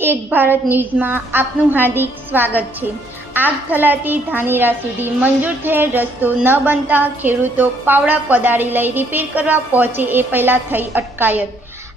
એક ભારત ન્યૂઝમાં આપનું હાર્દિક સ્વાગત છે. આગ થલાતી ધાનેરા સુધી મંજૂર થયેલ રસ્તો ન બનતા ખેડૂતો પાવડા કોદાળી લઈ રિપેર કરવા પહોંચે એ પહેલાં થઈ અટકાયત.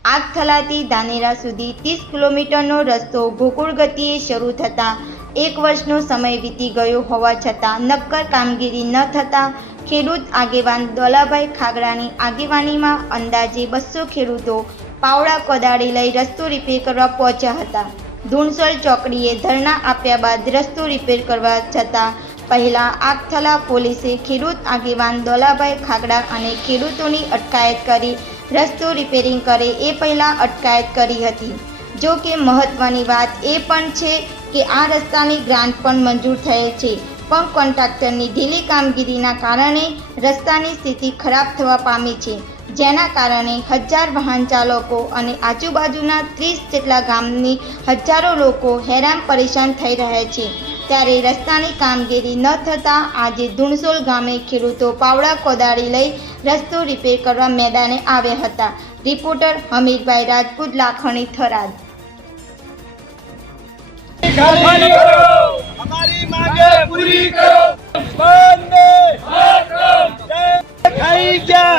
આગ થલાતી ધાનેરા સુધી ત્રીસ કિલોમીટરનો રસ્તો ગોકુળ ગતિએ શરૂ થતાં એક વર્ષનો સમય વીતી ગયો હોવા છતાં નક્કર કામગીરી ન થતાં ખેડૂત આગેવાન દોલાભાઈ ખાગડાની આગેવાનીમાં અંદાજે બસો ખેડૂતો પાવડા કોદાળી લઈ રસ્તો રિપેર કરવા પહોંચ્યા હતા. ધૂણસોલ ચોકડીએ ધરણા આપ્યા બાદ રસ્તો રિપેર કરવા છતાં પહેલા આગથલા પોલીસે ખેડૂત આગેવાન દોલાભાઈ ખાગડા અને ખેડૂતોની અટકાયત કરી રસ્તો રિપેરિંગ કરે એ પહેલાં અટકાયત કરી હતી. જો કે મહત્ત્વની વાત એ પણ છે કે આ રસ્તાની ગ્રાન્ટ પણ મંજૂર થયેલ છે, પણ કોન્ટ્રાક્ટરની ઢીલી કામગીરીના કારણે રસ્તાની સ્થિતિ ખરાબ થવા પામી છે. જેના કારણે હજાર વાહન ચાલકો અને આજુબાજુના ત્રીસ જેટલા ગામની હજારો લોકો હેરાન પરેશાન થઈ રહ્યા છે. ત્યારે રસ્તાની કામગીરી ન થતાં આજે ધુણસોલ ગામે ખેડૂતો પાવડા કોદાળી લઈ રસ્તો રિપેર કરવા મેદાને આવ્યા હતા. રિપોર્ટર હમીરભાઈ રાજપૂત લાખણી થરાદ. અમારી માંગે પૂરી કરો! વંદે જય ખાઈ જા!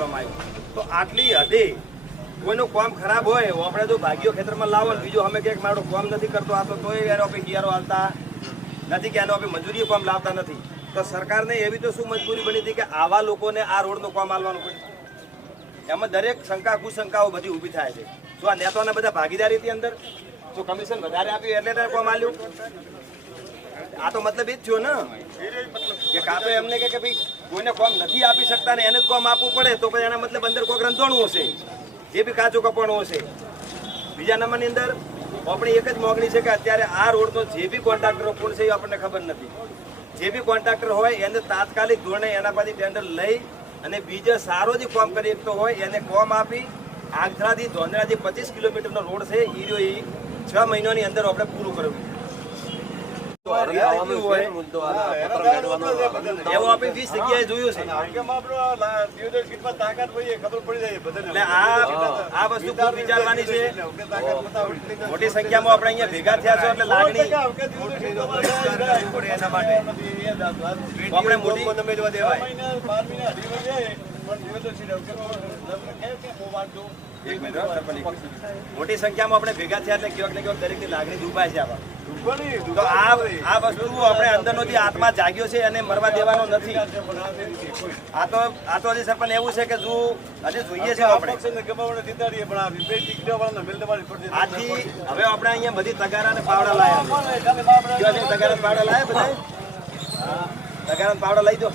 કોમ આવ્યું. તો આટલી હદે કોઈનું કોમ ખરાબ હોય આપણે જો ભાગ્યો ખેતરમાં લાવો ને અમે ક્યાંક મારો કોમ નથી કરતો, આ તો તોય એનો આપણે ગિયારો હાલતા નથી કે એનો આપણે મજૂરી કોમ લાવતા નથી. તો સરકારને એવી તો શું મજબૂરી બની હતી કે આવા લોકોને આ રોડનું કોમ આલવાનું પડ્યું? એમાં દરેક શંકા, કુશંકાઓ બધી ઊભી થાય છે. શું આ નેતાઓને બધા ભાગીદારી હતી અંદર? શું કમિશન વધારે આપ્યું એટલે કોમ આલ્યું આ તો મતલબ એ જ થયો ને? કે કાં તો એમને કે ભાઈ કોઈને કોમ નથી આપી શકતા ને એને કોમ આપવું પડે, તો પછી એના મતલબ અંદર કોઈક રંધોણું હશે. જે બી કાચું કપણું હશે. બીજા નંબરની અંદર, આપણી એક જ મોગણી છે કે અત્યારે આ રોડનો જે બી કોન્ટ્રાક્ટરો કોણ છે એ આપણને ખબર નથી. જે બી કોન્ટ્રાક્ટર હોય, એને તાત્કાલિક ધોરણે એના પછી ટેન્ડર લઈ અને બીજો સારો જે કોમ કરી શકતો હોય, એને કોમ આપી આગધરાથી ધોંધરાથી પચીસ કિલોમીટરનો રોડ છે એ રહ્યો એ છ મહિનાની અંદર આપણે પૂરું કરવું. એવું આપણે વીસ જગ્યાએ જોયું છે આ આ વસ્તુ ખૂબ વિચારવાની છે મોટી સંખ્યામાં આપણે અહીંયા ભેગા થયા છો એટલે લાગણી એના માટે આપણે મોટી મિનિટ હો, મોટી સંખ્યામાં આપણે ભેગા થયા એટલે કેવાક ને ક્યાંક દરેકની લાગણી દુભાય છે આવા તો આ આ વસ્તુ આપણે અંદરનો જે આત્મા જાગ્યો છે એને મરવા દેવાનો નથી. આ તો આ તો હજી સરપંચ એવું છે કે જો હજી જોઈએ છે આપણે. આથી હવે આપણે અહીંયા બધી તગારા ને પાવડા લાયા તગારા પાવડા લાયા બધા તગારા પાવડા લઈ દો.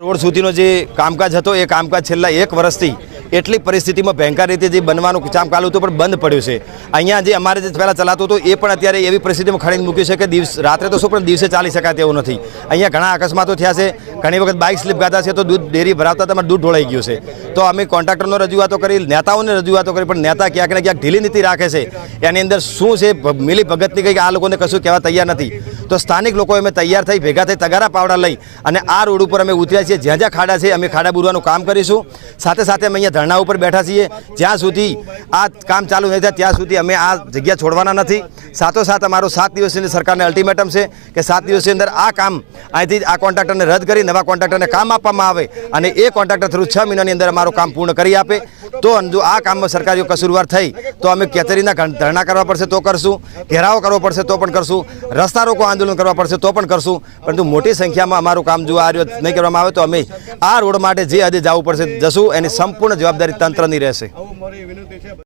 રોડ સુધીનો જે કામકાજ હતો એ કામકાજ છેલ્લા એક વર્ષથી એટલી પરિસ્થિતિમાં ભયંકર રીતે જે બનવાનું કામ ચાલુ હતું પણ બંધ પડ્યું છે. અહીંયા જે અમારે જે પહેલાં ચલાતું હતું એ પણ અત્યારે એવી પરિસ્થિતિમાં ખડીને મૂક્યું છે કે દિવસ, રાત્રે તો શું પણ દિવસે ચાલી શકાય તેવું નથી. અહીંયા ઘણા અકસ્માતો થયા છે. ઘણી વખત બાઇક સ્લીપ ગાતા છે તો દૂધ ડેરી ભરાવતા તમારે દૂધ ઢોળાઈ ગયું છે. તો અમે કોન્ટ્રાક્ટરનો રજૂઆતો કરી, નેતાઓને રજૂઆતો કરી, પણ નેતા ક્યાંક ને ક્યાંક ઢીલી નીતિ રાખે છે. એની અંદર શું છે મિલી ભગતની કંઈક આ લોકોને કશું કહેવા તૈયાર નથી. તો સ્થાનિક લોકો અમે તૈયાર થઈ ભેગા થઈ તગારા પાવડા લઈ અને આ રોડ ઉપર અમે ઉતર્યા છીએ. જ્યાં જ્યાં ખાડા છે, અમે ખાડા બુરવાનું કામ કરીશું. સાથે સાથે અમે અહીંયા ધરણા ઉપર બેઠા છીએ. જ્યાં સુધી આ કામ ચાલુ નહીં થાય, ત્યાં સુધી અમે આ જગ્યા છોડવાના નથી. સાથોસાથ અમારો સાત દિવસની સરકારને અલ્ટિમેટમ છે કે સાત દિવસની અંદર આ કામ અહીંથી આ કોન્ટ્રાક્ટરને રદ કરી, નવા કોન્ટ્રાક્ટરને કામ આપવામાં આવે અને એ કોન્ટ્રાક્ટર થ્રુ છ મહિનાની અંદર અમારું કામ પૂર્ણ કરી આપે. તો જો આ કામમાં સરકારીઓ કસૂરવાર થઈ, તો અમે કેતરીના ધરણા કરવા પડશે તો કરશું, ઘેરાવો કરવો પડશે તો પણ કરશું. રસ્તા રોકો આંદોલન કરવા પડશે તો પણ કરશું. પરંતુ મોટી સંખ્યામાં અમારું કામ જો આ નહીં કરવામાં આવે તો અમે આ રોડ માટે જે આજે જવું પડશે જશું. એની સંપૂર્ણ જવાબદારી તંત્રની રહેશે.